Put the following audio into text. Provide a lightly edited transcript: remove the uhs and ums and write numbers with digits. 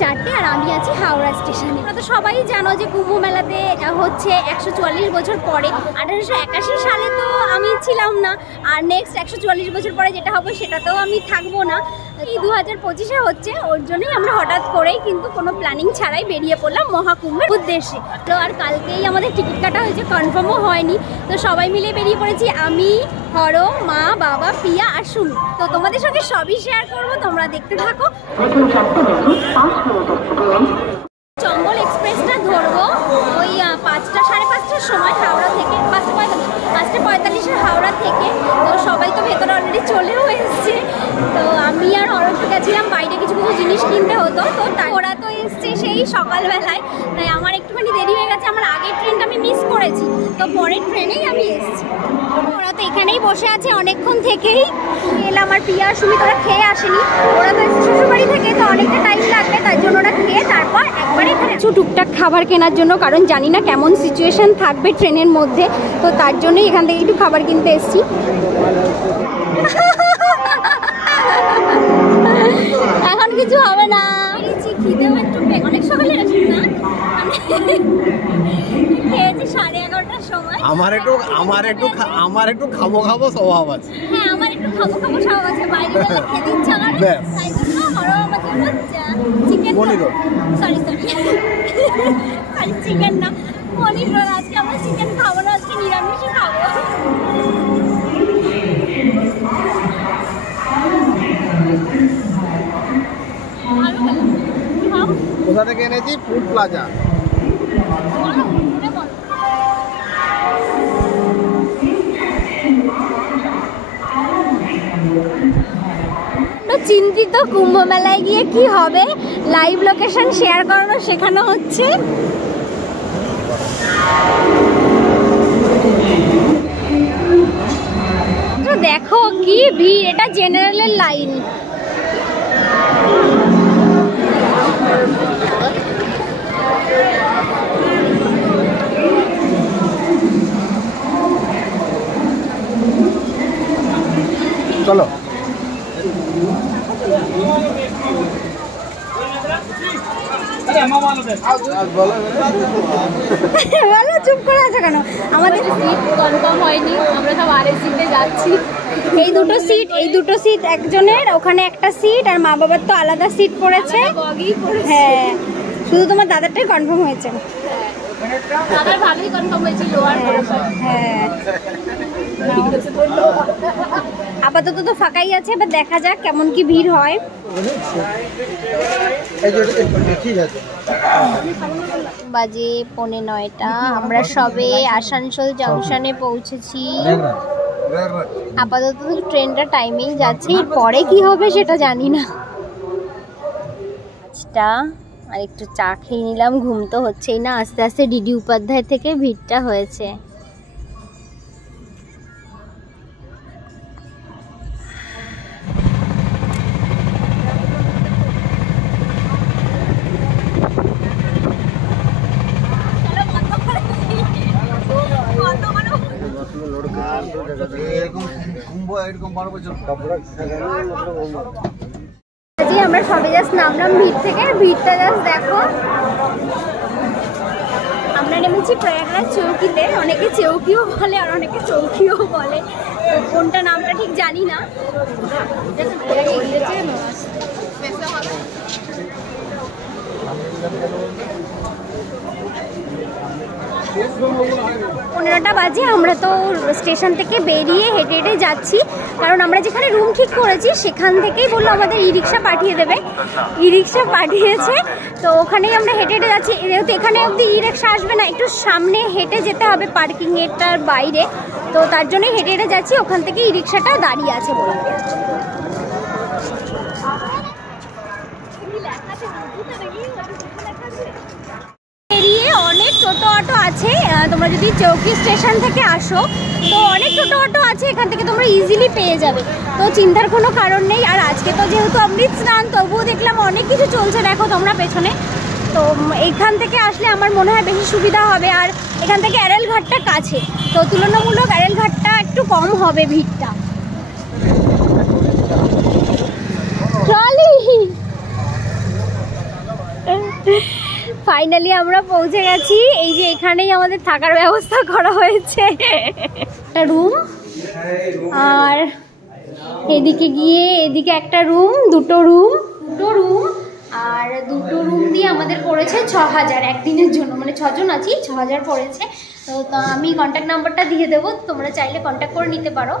চারটে আর আমি আছি হাওড়া স্টেশনে। তো সবাই জানো যে কুম্ভ মেলাতে হচ্ছে 144 বছর পরে। 1881 সালে তো আমি ছিলাম না, আর নেক্সট 144 বছর পরে যেটা হবে সেটাতেও আমি থাকবো না। এই 2025-এ হচ্ছে, ওর জন্যই আমরা হঠাৎ করেই কিন্তু কোনো প্ল্যানিং ছাড়াই বেরিয়ে পড়লাম মহাকুম্ভের উদ্দেশ্যে। তো আর কালকেই আমাদের টিকিট কাটা হয়েছে, কনফার্মও হয়নি। তো সবাই মিলে বেরিয়ে পড়েছি, আমি, হর, মা, বাবা, প্রিয়া আর সুমি। তো তোমাদের সঙ্গে সবই শেয়ার করবো, তোমরা দেখতে থাকো। চম্বল এক্সপ্রেসটা ধরবো ওই 5টা সাড়ে 5টার সময় হাওড়া থেকে, 5:45 হাওড়া থেকে। তো সবাই তো ভেতরে অলরেডি চলেও এসছে। তো আমি আর অরণ্য গেছিলাম বাইরে, কিছু কিছু জিনিস কিনতে হতো। তো ওরা তো এসছে সেই সকালবেলায়, তাই আমার একটুখানি দেরি হয়ে গেছে। আমার আগের ট্রেনটা আমি মিস করেছি, তো পরের ট্রেনেই আমি এসেছি। ওরা তো এখানেই বসে আছে অনেকক্ষণ থেকেই। এলাম আর প্রিয়া আর সুমি, তোরা খেয়ে আসেনি। ওরা তো এসে শ্বশুরবাড়ি থেকে, তো অনেকটা টাইম লাগবে, তার জন্য ওরা খেয়ে তারপর একবারে কিছু টুকটাক খাবার কেনার জন্য, কারণ জানি না কেমন সিচুয়েশন থাকবে ট্রেনের মধ্যে। তো তার জন্যই এখান থেকে একটু খাবার কিনতে এসেছি। এখন কিছু হবে না, খিদেও একটু অনেক সকালে না, খেয়েছি 11:30টার সময়। আমার একটু খাবো স্বভাব আছে। হ্যাঁ, আমার একটু খাবো স্বভাব আছে। বাইরে গেলে খেতে ইচ্ছা করে, তাই জন্য হরো আমাকে চিকেন, সরি চিকেন না, পনির রোল। আজকে আমরা চিকেন খাবো না, আজকে নিরামিষই খাবো। কোথা থেকে এনেছি? Food plaza. চিন্তিত কুম্ভ মেলায় গিয়ে কি হবে, লাইভ লোকেশন শেয়ার করানো শেখানো হচ্ছে। দেখো কি ভিড়, এটা জেনারেলের লাইন। চলো বলো, চুপ করে আছে কেন? আমাদের সিট কনফার্ম হয়নি, আমরা সব আরেক সিটে যাচ্ছি। এই দুটো সিট একজনের, ওখানে একটা সিট, আর মা বাবার তো আলাদা সিট পড়েছে। হ্যাঁ, শুধু তোমার দাদারটাই কনফার্ম হয়েছে। দাদার ভালোই কনফার্ম হয়েছিল। হ্যাঁ, আপাতত তো ফাঁকাই আছে, এবার দেখা যাক কেমন কি ভিড় হয়। বাজে 9:15, আমরা সবে আসানসোল জংশনে পৌঁছেছি। আপাতত ট্রেনটা টাইমেই যাচ্ছে, পরে কি হবে সেটা জানি না। আর একটু চা খেয়ে নিলাম, ঘুম তো হচ্ছেই না। আস্তে আস্তে ডিডি উপাধ্যায় থেকে ভিড়টা হয়েছে। আমরা সবে জাস্ট নামলাম ভিড় থেকে, ভিড়টা জাস্ট দেখো। আমরা নেমেছি প্রয়াগরাজ চৌকিতে, অনেকে চৌকিও বলে আর অনেকে চৌকিও বলে, তো কোনটা নামটা ঠিক জানি না। পনেরোটা বাজে, আমরা তো স্টেশন থেকে বেরিয়ে হেঁটে হেঁটে যাচ্ছি, কারণ আমরা যেখানে রুম ঠিক করেছি সেখান থেকেই বললো আমাদের ই রিক্সা পাঠিয়ে দেবে। ই রিক্সা পাঠিয়েছে, তো ওখানেই আমরা হেঁটে হেঁটে যাচ্ছি। যেহেতু এখানে অবধি ই রিক্সা আসবে না, একটু সামনে হেঁটে যেতে হবে পার্কিং এটার বাইরে, তো তার জন্যই হেঁটে হেঁটে যাচ্ছি। ওখান থেকে ই রিক্সাটা দাঁড়িয়ে আছে বলে। অনেক টোটো অটো আছে, তোমরা যদি চৌকি স্টেশন থেকে আসো তো অনেক টোটো অটো আছে, এখান থেকে তোমরা ইজিলি পেয়ে যাবে, তো চিন্তার কোনো কারণ নেই। আর আজকে তো যেহেতু অমৃত স্নান, তবুও দেখলাম অনেক কিছু চলছে, দেখো তোমরা পেছনে। তো এইখান থেকে আসলে আমার মনে হয় বেশি সুবিধা হবে। আর এখান থেকে অ্যারেল ঘাটটা কাছে, তো তুলনামূলক অ্যারেল ঘাটটা একটু কম হবে ভিড়টা। ট্রলি ফাইনালি আমরা পৌঁছে গেছি। এই যে এখানেই আমাদের থাকার ব্যবস্থা করা হয়েছে, একটা রুম, আর এদিকে গিয়ে এদিকে একটা রুম, দুটো রুম আর দুটো রুম দিয়ে আমাদের পড়েছে 6000 একদিনের জন্য, মানে 6 জন আছি, 6000 পড়েছে। তো আমি কন্ট্যাক্ট নাম্বারটা দিয়ে দেবো, তোমরা চাইলে কন্ট্যাক্ট করে নিতে পারো।